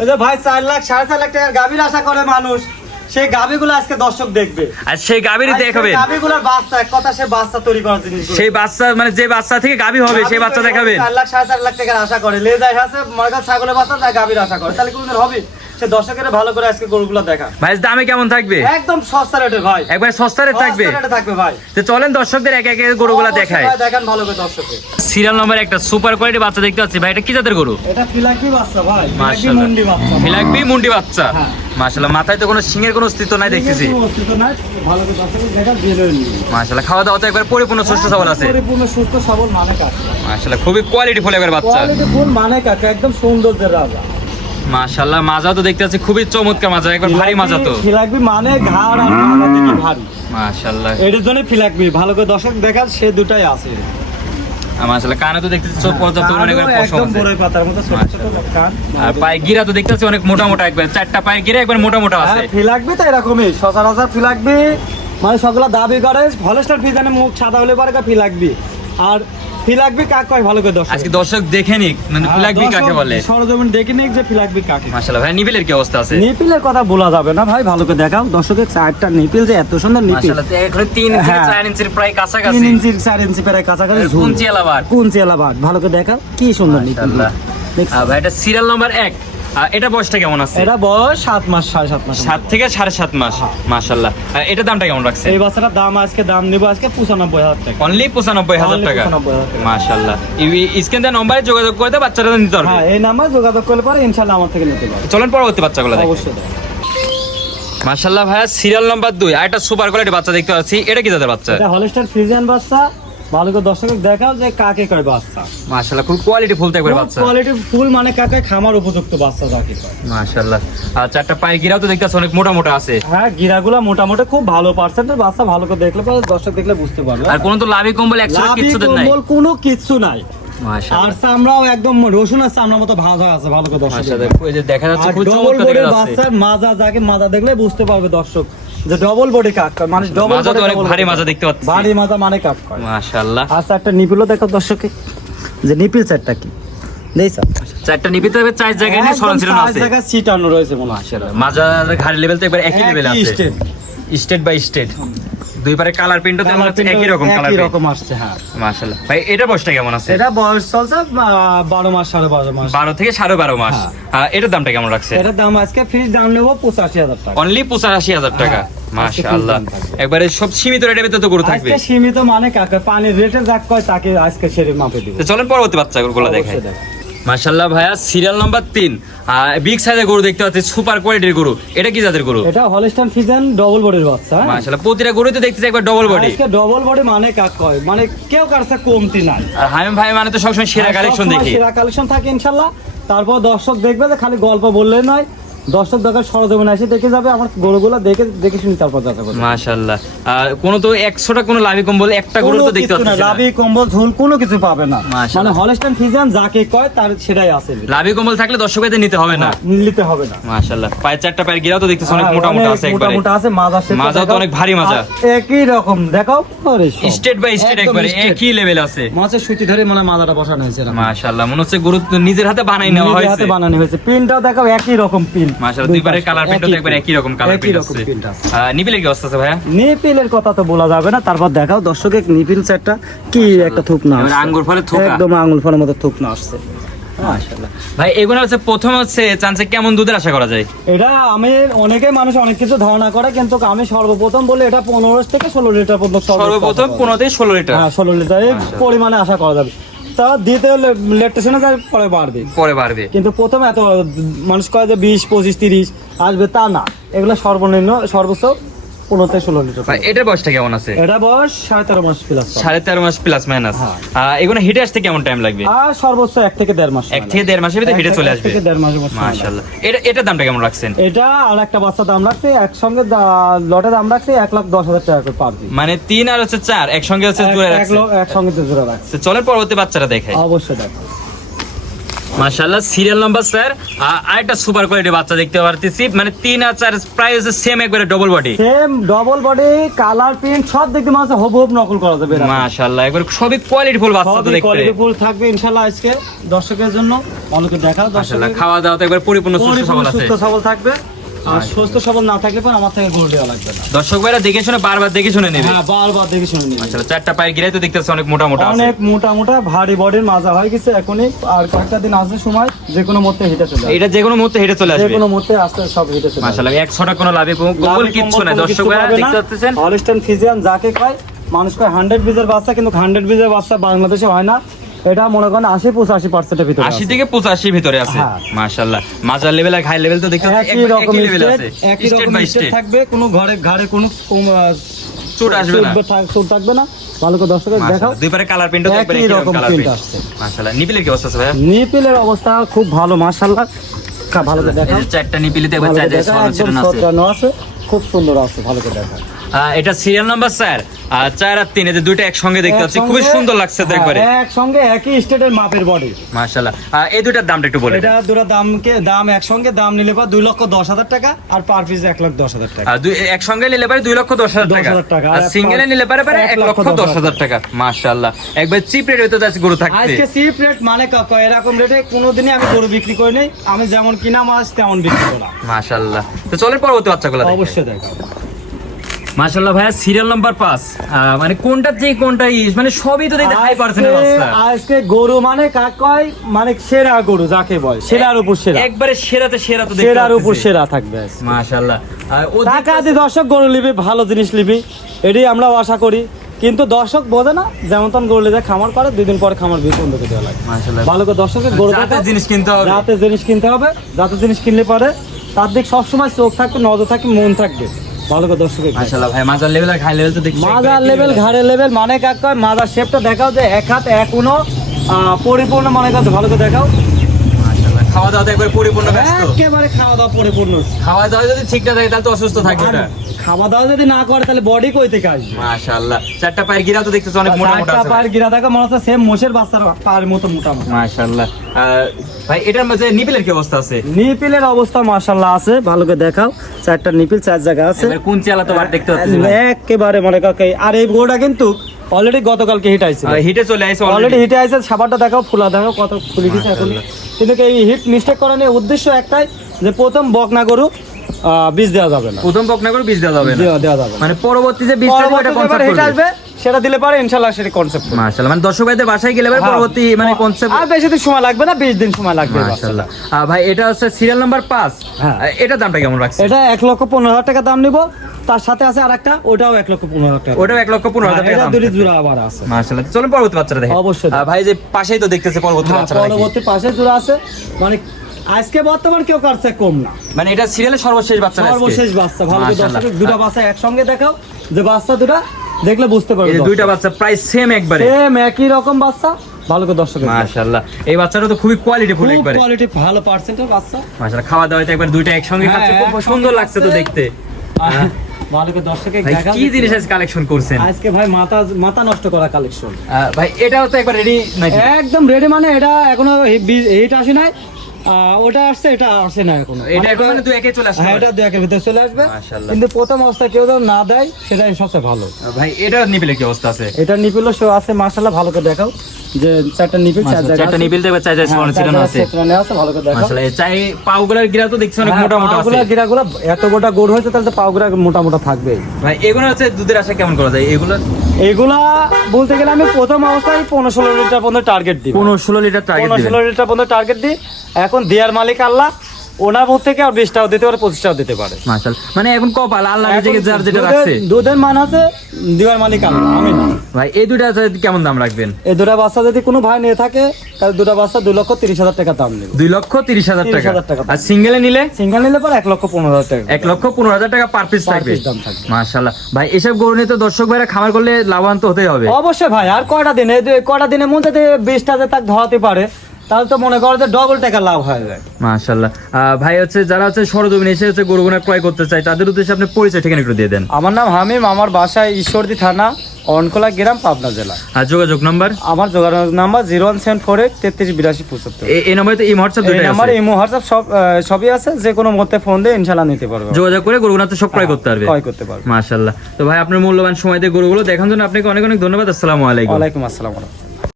ওই যে ভাই 4 লাখ 4.5 লাখ টাকার গাভীর আশা করে মানুষ, সেই গাভীগুলো আজকে দর্শক দেখবে আর সেই গাভীরই দেখাবে। গাভীগুলোর বাচ্চা এক কথা, সে বাচ্চা তৈরি করার জিনিস, সেই বাচ্চা মানে যে বাচ্চা থেকে গাভী হবে সেই বাচ্চা দেখাবে। 4 লাখ 4.5 লাখ টাকার আশা করে, লে যায় আছে মনে করেন ছাগলের বাচ্চা যায় গাভীর আশা করে, তাহলে কোনদিন হবে? সে দর্শকের ভালো করে আজকে গরুগুলো দেখা। ভাই দামে কেমন থাকবে? একদম সস্তা রেটে ভাই, একবার সস্তা রেট থাকবে। সস্তা রেটে থাকবে ভাই। তো চলেন দর্শকদের একে একে গরুগুলো দেখাই। ভাই দেখেন ভালো করে দর্শককে। সিরিয়াল নাম্বার একটা সুপার কোয়ালিটি বাচ্চা দেখতে পাচ্ছি ভাই, এটা কি জাতের গরু? এটা ফিলাকি বাচ্চা ভাই, ফিলাকি মাশাআল্লাহ মুন্ডি বাচ্চা, ফিলাকবি মুন্ডি বাচ্চা। হ্যাঁ। মাশাআল্লাহ মাথায় তো কোনো সিংহের কোনো অস্তিত্ব নাই দেখতেছি। ভালো করে দর্শককে দেখা দিলেন। মাশাআল্লাহ খাওয়া দাওয়া তো একবার পরিপূর্ণ সুস্থ সবল আছে। পরিপূর্ণ সুস্থ সবল মানে কাকা, মাশাআল্লাহ খুবই কোয়ালিটি ফুল একবার বাচ্চা। কোয়ালিটি ফুল মানে কাকা, একদম সৌন্দর্যের রাজা। মাশাআল্লাহ মাজা তো দেখতে পাচ্ছি খুবই চমৎকার মাজা, একবার ভারী মাজা তো। ফিলাকবি মানে ঘাড় আর মাজা থেকে ভারী। মাশাআল্লাহ এটার জন্য ফিলাকবি ভালো করে দর্শক দেখা, সে দুটাই আছে। মাশাআল্লাহ কানে তো দেখতেছি চোখ পর্যাপ্ত পরিমাণে একবার পশম একদম আছে। বড় পাতার মতো ছোট ছোট কান। আর পায়ে গিরা তো দেখতেছি অনেক মোটা মোটা, একবার 4টা পায়ে গিরা একবার মোটা মোটা আছে। ফিলাকবি তো এরকমই সচরাচর ফিলাকবি মানে সকলে দাবি করে হলস্টার ফিজানে মুখ সাদা হলে পারে ফিলাকবি, আর ফিলাকবি কাক কয় ভালো করে দর্শক আজকে দর্শক দেখে নিক মানে ফিলাকবি কাকে বলে। সরজমিন দেখে নিক যে ফিলাকবি কাকে। মাশাআল্লাহ ভাই নিপিলের কি অবস্থা আছে? নিপিলের কথা বলা যাবে না ভাই, ভালো করে দেখাও দর্শকের, 4টা নিপিল যে এত সুন্দর নিপিল। মাশাআল্লাহ এখন 3 থেকে হ্যাঁ। 4 ইঞ্চির প্রায় কাছাকাছি। 3 ইঞ্চি 4 ইঞ্চি প্রায় কাছাকাছি ঝুল। কুঞ্চি এলাবার। কুঞ্চি এলাবার ভালো করে দেখাও, কি সুন্দর নিপিল। মাশাআল্লাহ ভাই এটা সিরিয়াল নাম্বার 1। এটা বয়সটা কেমন আছে? এটা বয়স 7 মাস 7.5 মাস। 7 থেকে 7.5 মাস। মাশাআল্লাহ এটা দামটা কেমন রাখছে? এই বাচ্চাটার দাম আজকে দাম নিব আজকে 95,000 টাকা। অনলি 95,000 টাকা। 95,000 টাকা। মাশাআল্লাহ স্ক্রিন দেওয়া নম্বরে যোগাযোগ করে দিয়ে বাচ্চাটা নিতে পারবে। হ্যাঁ এই নাম্বার যোগাযোগ করলে পরে ইনশাআল্লাহ আমার থেকে নিতে পারবে। চলেন পরবর্তী বাচ্চাগুলো দেখি। অবশ্যই দেব। মাশাআল্লাহ ভাইয়া সিরিয়াল নাম্বার 2 আর একটা সুপার কোয়ালিটি বাচ্চা দেখতে পাচ্ছি, এটা কি জাতের বাচ্চা? এটা হলস্টার ফ্রিজিয়ান বাচ্চা, ভালো করে দর্শক দেখাও যে কাকে কয় বাচ্চা। মাশাআল্লাহ খুব কোয়ালিটি ফুল থাকবে বাচ্চা। কোয়ালিটি ফুল মানে কাকে খামার উপযুক্ত বাচ্চা যাকে কয়। মাশাআল্লাহ আর 4টা পায়ে গিরাও তো দেখতে পাচ্ছি অনেক মোটা মোটা আছে। হ্যাঁ গিরাগুলা মোটামুটি খুব ভালো পার্সেন্টের বাচ্চা, ভালো করে দেখলে পরে দর্শক দেখলে বুঝতে পারবে। আর কোনো তো লাভি কম্বল 100 কিছু তো নাই। কম্বল কোনো কিছু নাই। আর মাশাআল্লাহ চামড়াও একদম রসুন আর চামড়ার মতো ভাজ হয়ে আছে, ভালো করে দর্শক মাশাআল্লাহ এই যে দেখা যাচ্ছে খুব ডবল চমৎকার বডির দেখা যাচ্ছে। বাচ্চার মাজা, যাকে মাজা দেখলে বুঝতে পারবে দর্শক যে ডবল বডি কাক কয়, মানে ডবল মাজা তো বডি অনেক ভারী মাজা দেখতে পাচ্ছি। ভারী মাজা মানে কাক কয়। মাশাআল্লাহ আচ্ছা একটা নিপিলও দেখো দর্শকে, যে নিপিল সেটটা কি দেইছা, 4টা নিপিতে হবে 4 জায়গায় নিয়ে সরন ছিল আছে। জায়গা সিটানো রয়েছে মনে হয়। মাশাআল্লাহ মাজা ঘাড়ি লেভেল তো একবার একই লেভেল আছে। স্টেট বাই স্টেট দুই পারে কালার প্রিন্টও তো মনে হচ্ছে একই রকম কালার একই প্রিন্ট। রকম আসছে। হ্যাঁ মাশাআল্লাহ ভাই এটা বয়সটা কেমন আছে? এটা বয়স চলছে 12 মাস 12.5 মাস। 12 থেকে 12.5 মাস। এটার দামটা কেমন রাখছে? এটার দাম আজকে ফিক্স দাম নেব 85,000 টাকা। অনলি 85,000 টাকা। মাশাআল্লাহ একবারে সব সীমিত রেটের ভিতরে তো গরু থাকবে। আজকে সীমিত মানে কাকে পানির রেটে যাক কয় তাকে আজকে সেরে মাপে দিব। তো চলেন পরবর্তী বাচ্চাগুলো দেখাই। অবশ্যই দেখাই। মাশাআল্লাহ ভাইয়া সিরিয়াল নাম্বার 3 বিগ সাইজের গরু দেখতে পাচ্ছি, সুপার কোয়ালিটির গরু, এটা কি জাতের গরু? এটা হলস্টাইন ফ্রিজিয়ান ডবল বডির বাচ্চা। মাশাআল্লাহ প্রতিটা গরুতে দেখতেছি একবার ডবল বডি। আজকে ডবল বডি মানে কাক কয়, মানে কেউ কারছে কমতি নাই। আর হামিম ভাই মানে তো সবসময় সেরা কালেকশন সবসময় দেখি। সেরা কালেকশন থাকে ইনশাআল্লাহ। তারপর দর্শক দেখবে যে খালি গল্প বললে নয়, দর্শক দরকার সরজমিনে এসে দেখে যাবে আমার গরুগুলো, দেখে শুনি তারপর যাবে। মাশাআল্লাহ কোন তো 100টা কোন লাভি কম্বল একটা গরু তো দেখতে পাচ্ছি। লাভি কম্বল ঝোল কোনো কিছু পাবে না, মাশাআল্লাহ। মানে হলস্টাইন ফ্রিজিয়ান যাকে কয় তার সেটাই আছে। লাভি কম্বল থাকলে দর্শকদের নিতে হবে না, নিতে হবে না। মাশাআল্লাহ পায়ে 4টা পায়ের গিরাও তো দেখতেছি অনেক মোটা মোটা আছে একবারে। মোটা আছে মাজা, মাজা তো অনেক ভারী মাজা। একই রকম দেখাও স্টেট বাই স্টেট একবারে একই লেভেল আছে। মাছের সুতি ধরে মানে মাজাটা বসানো হয়েছে। মাশাআল্লাহ মনে হচ্ছে গরু নিজের হাতে বানাই নেওয়া নিজের হয়েছে। হাতে বানানো হয়েছে। পিনটাও দেখাও একই রকম পিন। মাশাআল্লাহ দুই পারে কালার প্রিন্টও একবার একই রকম কালার একই প্রিন্ট রকম আছে। প্রিন্ট আছে। নিপিলের কি অবস্থা আছে ভাইয়া? নিপিলের কথা তো বলা যাবে না, তারপর দেখাও দর্শকের নিপিল সেটটা কি একটা থুক না এবার আঙ্গুর ফলে থোকা। একদম আঙ্গুর ফলের মতো থুক না আসছে। মাশাআল্লাহ ভাই এগুলো হচ্ছে প্রথম হচ্ছে চান্সে কেমন দুধের আশা করা যায়? এটা আমি অনেকে মানুষ অনেক কিছু ধারণা করে, কিন্তু আমি সর্বপ্রথম বলে এটা 15 থেকে 16 লিটার পর্যন্ত সর্বপ্রথম 15 থেকে 16 লিটার। হ্যাঁ 16 লিটার এই পরিমাণে আশা করা যাবে। তা দিতে লেকটেশনে যায় পরে বাড়বে, কিন্তু প্রথমে এত মানুষ কয় যে 20 25 30 আসবে, তা না। এগুলো সর্বনিম্ন সর্বোচ্চ 15 থেকে 16 লিটার। ভাই এটার বয়সটা কেমন আছে? এটা বয়স 13.5 মাস প্লাস। 13.5 মাস প্লাস মাইনাস। এগুলো হিটে আসতে কেমন টাইম লাগবে? আর সর্বোচ্চ 1 থেকে 1.5 মাস। 1 থেকে 1.5 মাসের ভিতরে হিটে চলে আসবে। 1 থেকে 1.5 মাসের মধ্যে। মাশাআল্লাহ এটার দামটা কেমন রাখছেন? এটা আর একটা বাচ্চা দাম রাখছে একসঙ্গে লটে দাম রাখছে 1,10,000 টাকা করে পার পিস। মানে 3 আর হচ্ছে 4 একসঙ্গে হচ্ছে জোড়া রাখছে। একসঙ্গে জোড়া রাখছে। চলেন পরবর্তী বাচ্চাটা দেখাই। অবশ্যই দেখো মাশাআল্লাহ সিরিয়াল নাম্বার স্যার আরেকটা সুপার কোয়ালিটি বাচ্চা দেখতে পারতেছি, মানে 3 আর 4 প্রায় হচ্ছে সেম একবারে double body, same double body colour print সব দেখতে মানে হুবহু নকল করা যাবে। মাশাআল্লাহ একবার সবই কোয়ালিটি ফুল বাচ্চা তো দেখতে, কোয়ালিটি ফুল থাকবে ইনশাআল্লাহ আজকে দর্শকের জন্য। অনেকে দেখাও মাশাআল্লাহ, দর্শক খাওয়া দাওয়া তো একবার পরিপূর্ণ সুস্থ সবল আছে, সুস্থ সবল থাকবে। আর সুস্থ সবল না থাকলে পর আমার থেকে গরু দেওয়া লাগবে না। দর্শক ভাইরা দেখে শুনে বারবার দেখে শুনে নেবে। হ্যাঁ বারবার দেখে শুনে নেবে। মাশাআল্লাহ চারটা পায়ের গিরাই তো দেখতেছ অনেক মোটা মোটা আছে, অনেক মোটা মোটা ভারী বডির মাজা হয়ে গেছে এখনই। আর কয়েকটা দিন আসবে সময় যে কোনো মুহূর্তে হেঁটে চলে আসবে, এটা যে কোনো মুহূর্তে হেঁটে চলে যে আসবে, কোনো মুহূর্তে আসতে সব হেঁটে চলে আসবে। মাশাআল্লাহ 100টা কোনো লাভে কম্বল কিচ্ছু নাই। দর্শক ভাইরা দেখতে পাচ্ছেন হলস্টাইন ফ্রিজিয়ান যাকে কয়, মানুষ কয় 100 বীজের বাচ্চা, কিন্তু 100 বীজের বাচ্চা বাংলাদেশে হয় না। এটা মনে করেন 80-85% ভিতরে 80 থেকে 85 ভিতরে আছে। হ্যাঁ। মাশাআল্লাহ মাজার লেভেল আর হাই লেভেল তো দেখতে পাচ্ছেন একই রকম একই লেভেল আছে, একই স্টেট রকম বাই স্টেট স্টেট থাকবে, কোনো ঘাড়ে কোনো চোট আসবে না, চোট থাকবে না। ভালো করে দর্শকের দেখাও। দুই পারে কালার প্রিন্টও একবার একই একই রকম রকম কালার প্রিন্ট প্রিন্ট আসছে। মাশাআল্লাহ নিপিলের কি অবস্থা আছে ভাই? নিপিলের অবস্থা খুব ভালো মাশাআল্লাহ, ভালো করে দেখাও। এই যে চারটা নিপিলিতে একবার ভালো চার করে জায়গায় দেখাও, সরানো ছিল একদম না আছে, সরানো আছে, খুব সুন্দর আছে, ভালো করে দেখাও। এটা সিরিয়াল নাম্বার স্যার 4 আর 3 এই যে দুইটা একসঙ্গে দেখতে পাচ্ছি, খুবই সুন্দর লাগছে তো একবারে, একসঙ্গে একই স্টেটের মাপের বডি। মাশাআল্লাহ এই দুইটার দামটা একটু বলে এটা দুটো দাম একসঙ্গে দাম নিলে পর 2,10,000 টাকা, আর পার পিস 1,10,000 টাকা। একসঙ্গে নিলে পারে 2,10,000 টাকা, 10,000 টাকা, আর সিঙ্গেলে নিলে পারে 1,10,000 টাকা। মাশাআল্লাহ একবার চিপ রেট হতে যাচ্ছে গরু থাকতে, আজকে চিপ রেট মানে এরকম রেটে কোনোদিনই আমি গরু বিক্রি করি নাই। আমি যেমন কিনা মাছ তেমন বিক্রি করলাম। মাশাআল্লাহ। তো চলেন পরবর্তী বাচ্চাগুলো দেখি। অবশ্যই দেখাও। মাশাআল্লাহ ভাইয়া সিরিয়াল নাম্বার 5 মানে কোনটা থেকে কোনটা মানে সবই তো দেখতে হাই পার্সেন্টের বাচ্চা। আজকে গরু মানে কাক কয়, মানে সেরা গরু যাকে বলে, সেরার উপর সেরা, একবারে সেরাতে সেরা তো দেখতে সেরার উপর সেরা থাকবে। মাশাআল্লাহ টাকা দিয়ে দর্শক গরু নিবি, ভালো জিনিস নিবি, এটাই আমরা আশা করি। কিন্তু দর্শক বোঝে না, যেমন তখন গরু লিয়ে খামার করে, 2 দিন পরে খামার বন্ধ করে দেওয়া লাগে। মাশাআল্লাহ ভালো করে দর্শকের গরু জাতের জিনিস কিনতে হবে, যাতে জিনিস কিনতে হবে, যাতে জিনিস কিনলে পরে তার দিক সবসময় চোখ থাকবে, নজর থাকবে, মন থাকবে। ভালো করে দর্শকের মাশাআল্লাহ ভাই মাজার লেভেল আর হাই লেভেল তো দেখছি, মাজার লেভেল ঘাড়ের লেভেল মানে কাক কয়, মাজার শেপটা দেখাও যে এক হাত এক উনো পরিপূর্ণ মনে করতে, ভালো করে দেখাও। মাশাআল্লাহ খাওয়া দাওয়া তো একবার পরিপূর্ণ ব্যস্ত, একেবারে খাওয়া দাওয়া পরিপূর্ণ। খাওয়া দাওয়া যদি ঠিক না থাকে তাহলে তো অসুস্থ থাকবে আর এটা। খাওয়া দাওয়া যদি না করে তাহলে বডি কই থেকে আসবে? মাশাআল্লাহ চারটা পায়ের গিরা তো দেখতেছ অনেক মোটা মোটা চারটা আছে পায়ের গিরা দেখা মনে হচ্ছে সেম মোষের বাচ্চার পায়ের মতো মোটা মোটা। মাশাআল্লাহ ভাই এটার মধ্যে নিপিলের কি অবস্থা আছে? নিপিলের অবস্থা মাশাআল্লাহ আছে, ভালো করে দেখাও। চারটা নিপিল 4 জায়গা আছে, এবার কোন চেলা তো বার দেখতে পাচ্ছি ভাই। একেবারে মনে কাকে। আর এই গোটা কিন্তু অলরেডি গতকালকে হিট আইছে, হিটে চলে আইছে অলরেডি হিটে আইছে। সাবারটা দেখাও, ফুলা দেখাও, কত ফুলি গেছে এখন। কিন্তু এই হিট মিস্টেক করার উদ্দেশ্য একটাই, যে প্রথম বকনা গরু বীজ দেওয়া যাবে না, প্রথম বকনা করে বীজ দেওয়া যাবে না, দেওয়া যাবে না। মানে পরবর্তী যে বীজটা ওটা কনসেপ্ট হিট করবে আসবে, সেটা দিলে পারে ইনশাআল্লাহ সেটা কনসেপ্ট। মাশাআল্লাহ মানে দর্শক ভাইদের বাসায় গেলে ভাই পরবর্তী মানে কনসেপ্ট আর বেশি দিন সময় লাগবে না, 20 দিন সময় লাগবে। মাশাআল্লাহ ভাই এটা হচ্ছে সিরিয়াল নাম্বার 5, হ্যাঁ। এটার দামটা কেমন রাখছেন? এটা 1,15,000 টাকা দাম নিব। তার সাথে আছে আরেকটা, ওটাও 1,15,000 টাকা। ওটাও 1,15,000 টাকা এটা দাম। দুটি জোড়া আবার আছে। মাশাআল্লাহ চলুন পরবর্তী বাচ্চাটা দেখি। অবশ্যই। ভাই যে পাশেই তো দেখতেছে পরবর্তী হ্যাঁ, বাচ্চাটা দেখি। পরবর্তী পাশে জোড়া আছে, মানে আজকে বর্তমান কেউ কাটছে কম না, মানে এটা সিরিয়ালের সর্বশেষ বাচ্চা আজকে। সর্বশেষ বাচ্চা। ভালো করে মাশাআল্লাহ। দর্শক দুটো বাচ্চা একসঙ্গে দেখাও, যে বাচ্চা দুটো দেখলে বুঝতে পারবে। এই যে দুইটা বাচ্চা প্রায় সেম একবারে, সেম একই রকম বাচ্চা। ভালো করে দর্শক মাশাআল্লাহ এই বাচ্চাটা তো খুবই কোয়ালিটি ফুল একবারে, কোয়ালিটি ভালো পার্সেন্টের বাচ্চা। মাশাআল্লাহ খাওয়া দাওয়াতে একবার দুইটা একসঙ্গে হ্যাঁ, খাচ্ছে, খুব একসঙ্গে সুন্দর লাগছে তো খাচ্ছে। দেখতে। ভালো করে দর্শকে ভাই দেখা কি জিনিস আজ কালেকশন করছেন আজকে ভাই, মাথা নষ্ট করা কালেকশন। ভাই এটাও তো একবার রেডি নাকি? একদম রেডি, মানে এটা এখনো হিট আসে নাই, ওটা আসছে, এটা আসে না এখনো। এটা এখন মানে দুই একে চলে আসছে। হ্যাঁ, এটা 2 একের ভিতরে চলে আসবে। মাশাআল্লাহ। কিন্তু প্রথম অবস্থায় কেউ যেন না দেয়, সেটাই সবচেয়ে ভালো। ভাই এটা নিপিলে কি অবস্থা আছে? এটা নিপিলও শো আছে মাশাআল্লাহ, ভালো করে দেখাও, যে চারটা নিপিল 4 জায়গা চারটা নিপিল দেবে, চার চার সমান ছিটানো আছে। আছে, ভালো করে দেখাও। মাশাআল্লাহ এই চাই পাউগুলার গিরা তো দেখছি অনেক মোটা মোটা আছে। পাগুলা গিরাগুলা এত গোটা গোড় হয়েছে, তাহলে তো পাগুলা মোটা মোটা থাকবে। ভাই এগুলো হচ্ছে দুধের আশা কেমন করা যায় এগুলো? এগুলা বলতে গেলে আমি প্রথম অবস্থায় 15-16 লিটার পর্যন্ত টার্গেট দিই। 15-16 লিটার টার্গেট দিবেন। 15-16 লিটার পর্যন্ত টার্গেট দিই। এখন দেয়ার মালিক আল্লাহ, ওনার মুখ থেকে আর 20 টাকা দিতে পারে, 25 টাকা দিতে পারে। মাশাআল্লাহ মানে এখন কপাল আল্লাহ নিজেকে যার যেটা দুধের- রাখছে। দুধের মান আছে, দেওয়ার মালিক আল্লাহ, আমি না। ভাই এই দুইটা আছে কেমন দাম রাখবেন? এই দুটা বাচ্চা যদি কোনো ভাই নিয়ে থাকে, তাহলে দুটা বাচ্চা 2,30,000 টাকা দাম নেবে। 2,30,000 টাকা। 30,000 টাকা। আর সিঙ্গেলে নিলে সিঙ্গেল নিলে পরে 1,15,000 টাকা। 1,15,000 টাকা পার পিস Per থাকবে। piece দাম থাকবে। মাশাআল্লাহ ভাই এসব গরু নিয়ে তো দর্শক ভাইরা খামার করলে লাভবান তো হতেই হবে। অবশ্যই ভাই, আর কয়টা দিনে কয়টা দিনের মধ্যে যদি 20টা তাক ধরাতে পারে, তাহলে তো মনে করো যে ডবল টাকা লাভ হয়ে যায়। মাশাআল্লাহ ভাই হচ্ছে যারা হচ্ছে সরজমিনে এসে হচ্ছে গরুগুনা ক্রয় করতে চায় তাদের উদ্দেশ্যে আপনি পরিচয় ঠিকানা একটু দিয়ে দেন। আমার নাম হামিম, আমার বাসায় ঈশ্বরদী থানা, অনকোলা গ্রাম, পাবনা জেলা। আর যোগাযোগ নাম্বার? আমার যোগাযোগ নাম্বার 01748 338275। এই নম্বরে তো ইমো হোয়াটসঅ্যাপ দুটোই আছে? আমার ইমো হোয়াটসঅ্যাপ সবই আছে, যে কোনো মধ্যে ফোন দিয়ে ইনশাআল্লাহ নিতে পারবে, যোগাযোগ করে গরুগুলো তো সব ক্রয় করতে পারবে। ক্রয় করতে পারবে। মাশাআল্লাহ। তো ভাই আপনার মূল্যবান সময় দিয়ে গরুগুলো দেখার জন্য আপনাকে অনেক অনেক ধন্যবাদ। আসসালামু আলাইকুম। ওয়ালাইকুম আসসালাম।